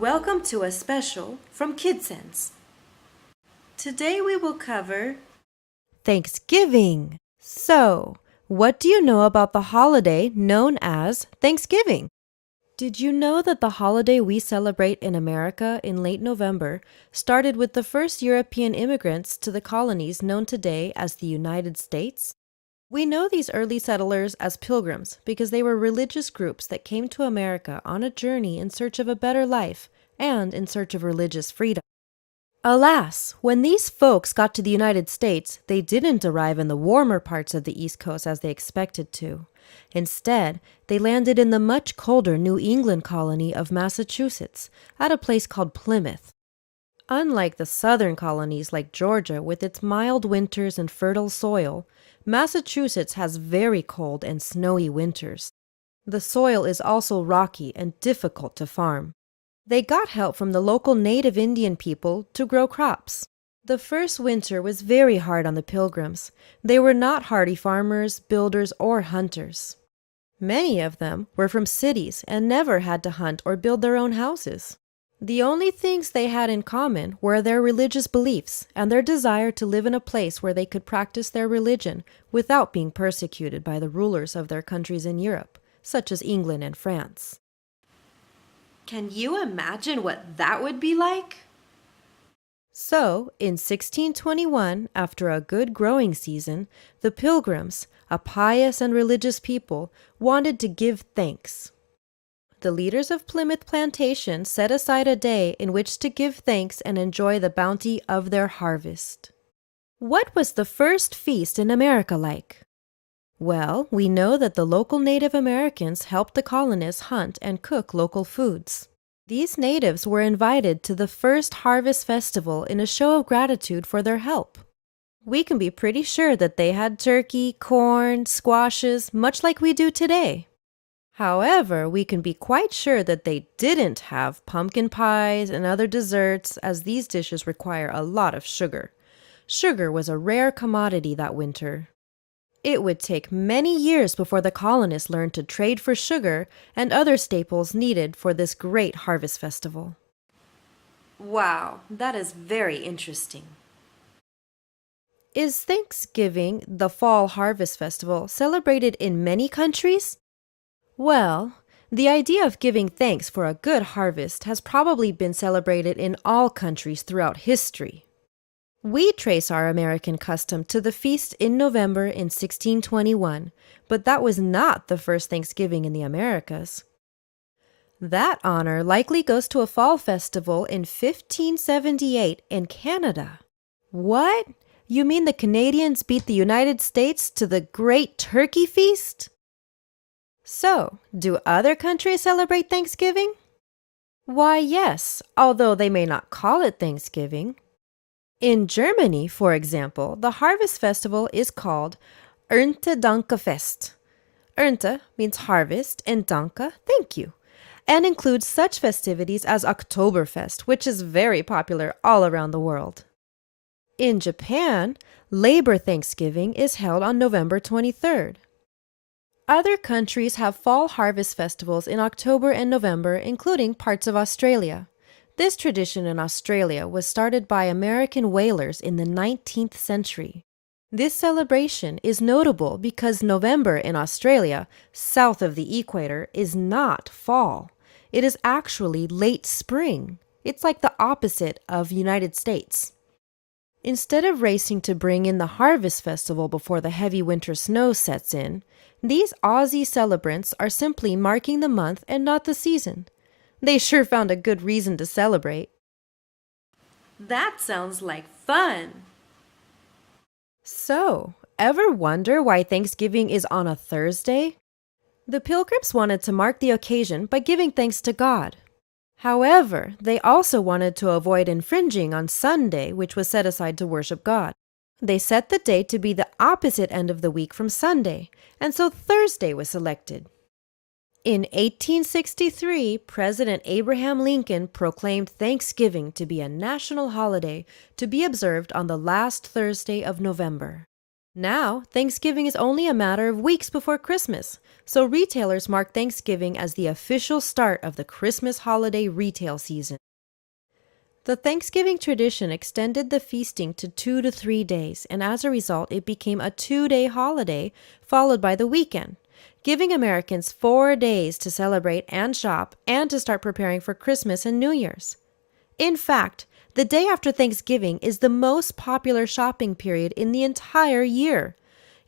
Welcome to a special from KidSense. Today we will cover Thanksgiving. So, what do you know about the holiday known as Thanksgiving? Did you know that the holiday we celebrate in America in late November started with the first European immigrants to the colonies known today as the United States? We know these early settlers as Pilgrims because they were religious groups that came to America on a journey in search of a better life and in search of religious freedom. Alas, when these folks got to the United States, they didn't arrive in the warmer parts of the East Coast as they expected to. Instead, they landed in the much colder New England colony of Massachusetts, at a place called Plymouth. Unlike the southern colonies like Georgia with its mild winters and fertile soil, Massachusetts has very cold and snowy winters. The soil is also rocky and difficult to farm. They got help from the local native Indian people to grow crops. The first winter was very hard on the Pilgrims. They were not hardy farmers, builders, or hunters. Many of them were from cities and never had to hunt or build their own houses. The only things they had in common were their religious beliefs and their desire to live in a place where they could practice their religion without being persecuted by the rulers of their countries in Europe, such as England and France. Can you imagine what that would be like? So, in 1621, after a good growing season, the Pilgrims, a pious and religious people, wanted to give thanks. The leaders of Plymouth Plantation set aside a day in which to give thanks and enjoy the bounty of their harvest. What was the first feast in America like? Well, we know that the local Native Americans helped the colonists hunt and cook local foods. These natives were invited to the first harvest festival in a show of gratitude for their help. We can be pretty sure that they had turkey, corn, squashes, much like we do today. However, we can be quite sure that they didn't have pumpkin pies and other desserts, as these dishes require a lot of sugar. Sugar was a rare commodity that winter. It would take many years before the colonists learned to trade for sugar and other staples needed for this great harvest festival. Wow, that is very interesting. Is Thanksgiving, the fall harvest festival, celebrated in many countries? Well, the idea of giving thanks for a good harvest has probably been celebrated in all countries throughout history. We trace our American custom to the feast in November in 1621, but that was not the first Thanksgiving in the Americas. That honor likely goes to a fall festival in 1578 in Canada. What? You mean the Canadians beat the United States to the Great Turkey Feast? So, do other countries celebrate Thanksgiving? Why, yes, although they may not call it Thanksgiving. In Germany, for example, the harvest festival is called Erntedankfest. Ernte means harvest and Danke, thank you, and includes such festivities as Oktoberfest, which is very popular all around the world. In Japan, Labor Thanksgiving is held on November 23rd. Other countries have fall harvest festivals in October and November, including parts of Australia. This tradition in Australia was started by American whalers in the 19th century. This celebration is notable because November in Australia, south of the equator, is not fall. It is actually late spring. It's like the opposite of United States. Instead of racing to bring in the harvest festival before the heavy winter snow sets in, these Aussie celebrants are simply marking the month and not the season. They sure found a good reason to celebrate. That sounds like fun. So, ever wonder why Thanksgiving is on a Thursday? The Pilgrims wanted to mark the occasion by giving thanks to God. However, they also wanted to avoid infringing on Sunday, which was set aside to worship God. They set the day to be the opposite end of the week from Sunday, and so Thursday was selected. In 1863, President Abraham Lincoln proclaimed Thanksgiving to be a national holiday to be observed on the last Thursday of November. Now, Thanksgiving is only a matter of weeks before Christmas, so retailers mark Thanksgiving as the official start of the Christmas holiday retail season. The Thanksgiving tradition extended the feasting to 2 to 3 days, and as a result, it became a 2 day holiday followed by the weekend, giving Americans 4 days to celebrate and shop and to start preparing for Christmas and New Year's. In fact, the day after Thanksgiving is the most popular shopping period in the entire year.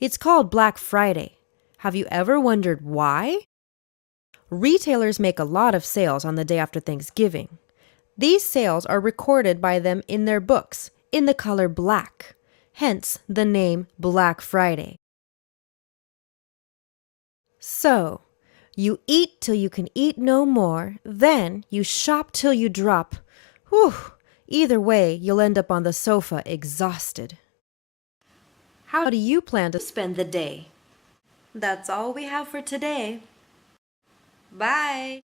It's called Black Friday. Have you ever wondered why? Retailers make a lot of sales on the day after Thanksgiving. These sales are recorded by them in their books in the color black, hence the name Black Friday. So, you eat till you can eat no more, then you shop till you drop. Whew! Either way, you'll end up on the sofa exhausted. How do you plan to Spend the day. That's all we have for today. Bye.